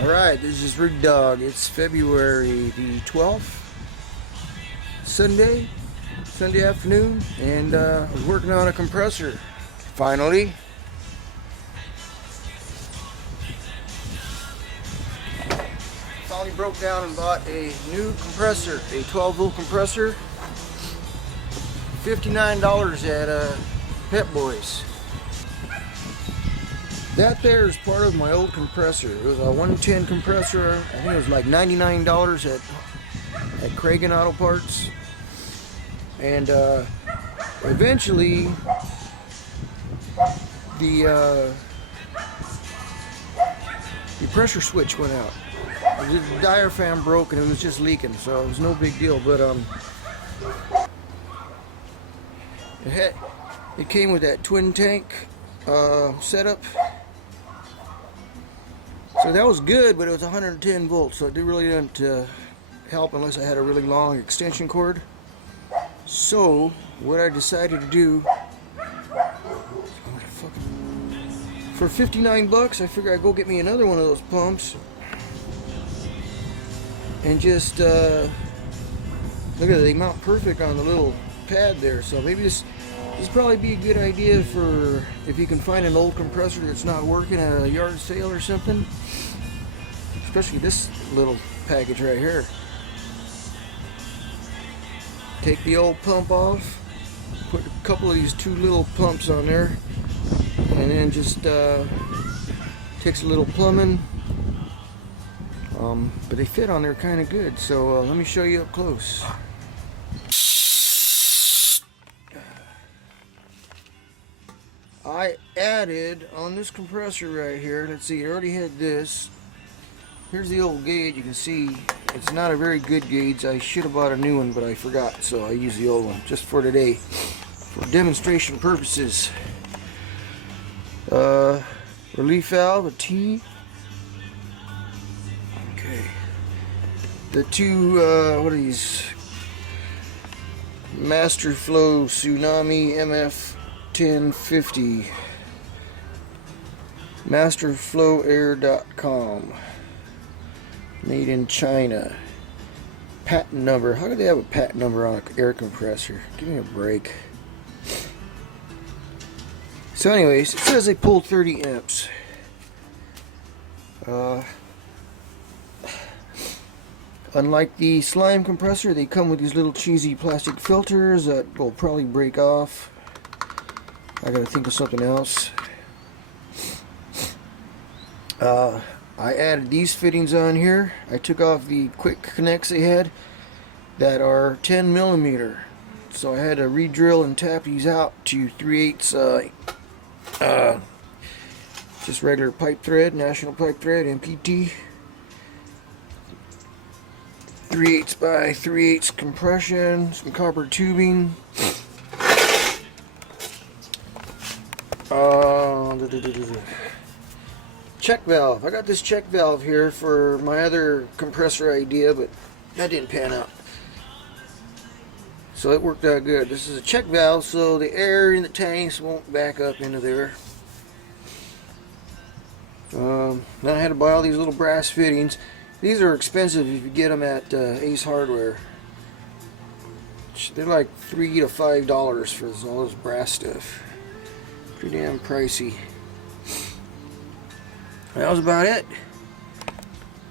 Alright, this is Rudedog. It's February the 12th, Sunday afternoon, and I was working on a compressor. Finally. Finally broke down and bought a new compressor, a 12-volt compressor. $59 at Pep Boys. That there is part of my old compressor. It was a 110 compressor. I think it was like $99 at Kragen Auto Parts. And eventually the pressure switch went out. The diaphragm broke and it was just leaking, so it was no big deal. But it came with that twin tank setup. So that was good, but it was 110 volts, so it really didn't help unless I had a really long extension cord. So what I decided to do, for 59 bucks, I figured I'd go get me another one of those pumps and just look at it, they mount perfect on the little pad there. So maybe this probably be a good idea for if you can find an old compressor that's not working at a yard sale or something. Especially this little package right here. Take the old pump off, put a couple of these two little pumps on there, and then just takes a little plumbing. But they fit on there kind of good, so let me show you up close. I added on this compressor right here, let's see, it already had this. Here's the old gauge. You can see it's not a very good gauge. I should have bought a new one, but I forgot, so I used the old one just for today, for demonstration purposes. Relief valve, a T. Okay. The two, what are these? Master Flow Tsunami MF 1050. Masterflowair.com. Made in China. Patent number. How do they have a patent number on an air compressor? Give me a break. So anyways, it says they pull 30 amps. Unlike the slime compressor, they come with these little cheesy plastic filters that will probably break off. I gotta think of something else. I added these fittings on here. I took off the quick connects they had that are 10 millimeter. So I had to re-drill and tap these out to 3/8 just regular pipe thread, national pipe thread, MPT. 3/8 by 3/8 compression, some copper tubing. Check valve. I got this check valve here for my other compressor idea, but that didn't pan out. So it worked out good. This is a check valve, so the air in the tanks won't back up into there. Then I had to buy all these little brass fittings. These are expensive if you get them at Ace Hardware. They're like $3 to $5 for all this brass stuff. Pretty damn pricey. That was about it.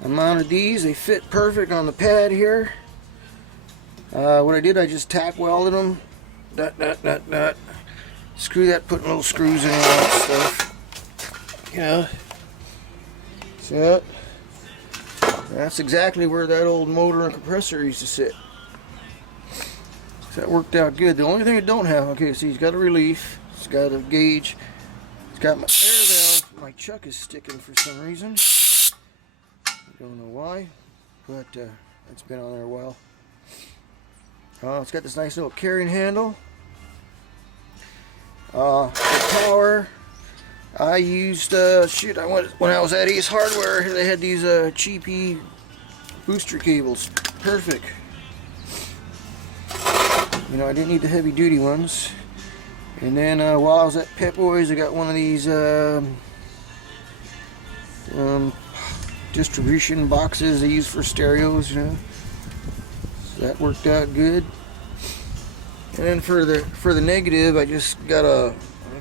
I mounted these. They fit perfect on the pad here. What I did, I just tack welded them. Screw that, putting little screws in and all that stuff. Yeah. So that's exactly where that old motor and compressor used to sit. So that worked out good. The only thing it don't have, okay, see, it's got a relief. It's got a gauge. It's got my air valve. My chuck is sticking for some reason. I don't know why, but it's been on there a while. It's got this nice little carrying handle. For power, I used when I was at Ace Hardware, they had these cheapy booster cables. Perfect. You know, I didn't need the heavy duty ones. And then while I was at Pep Boys, I got one of these distribution boxes they use for stereos, you know. So that worked out good. And then for the negative, I just got a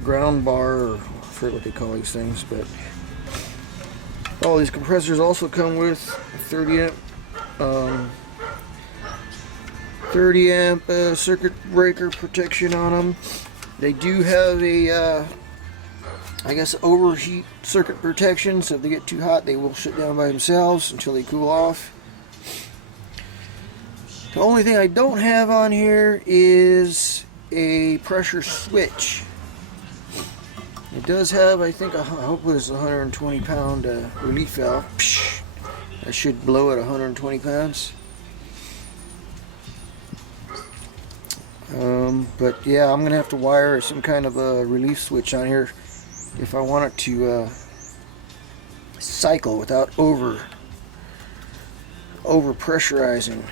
ground bar, or I forget what they call these things, but all these compressors also come with 30 amp circuit breaker protection on them. They do have a I guess overheat circuit protection, so if they get too hot they will shut down by themselves until they cool off. The only thing I don't have on here is a pressure switch. It does have, I think, I hope it was a 120 pound relief valve. Psh, that should blow at 120 pounds. But yeah, I'm gonna have to wire some kind of a relief switch on here if I want it to cycle without over pressurizing.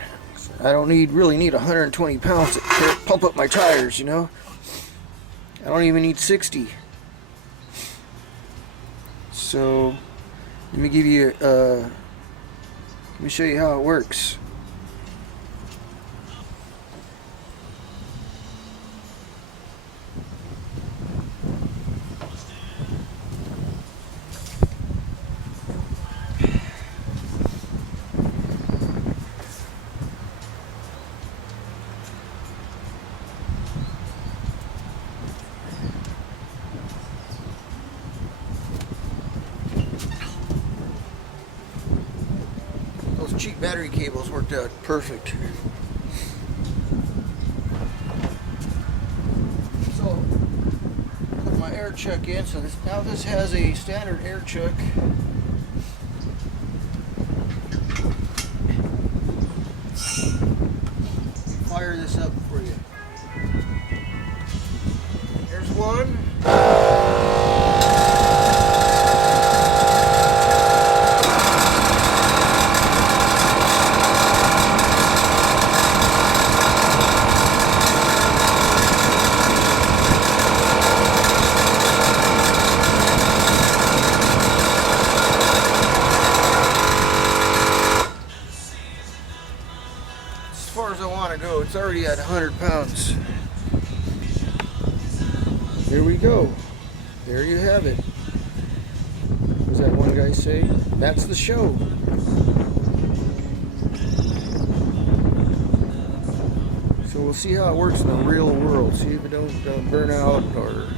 I don't really need 120 pounds to pump up my tires, you know. I don't even need 60. So let me give you let me show you how it works. Those cheap battery cables worked out perfect. So, put my air chuck in. So now this has a standard air chuck. Fire this up for you. There's one. As far as I want to go, it's already at 100 pounds. There we go. There you have it. What does that one guy say? That's the show. So we'll see how it works in the real world. See if it don't burn out or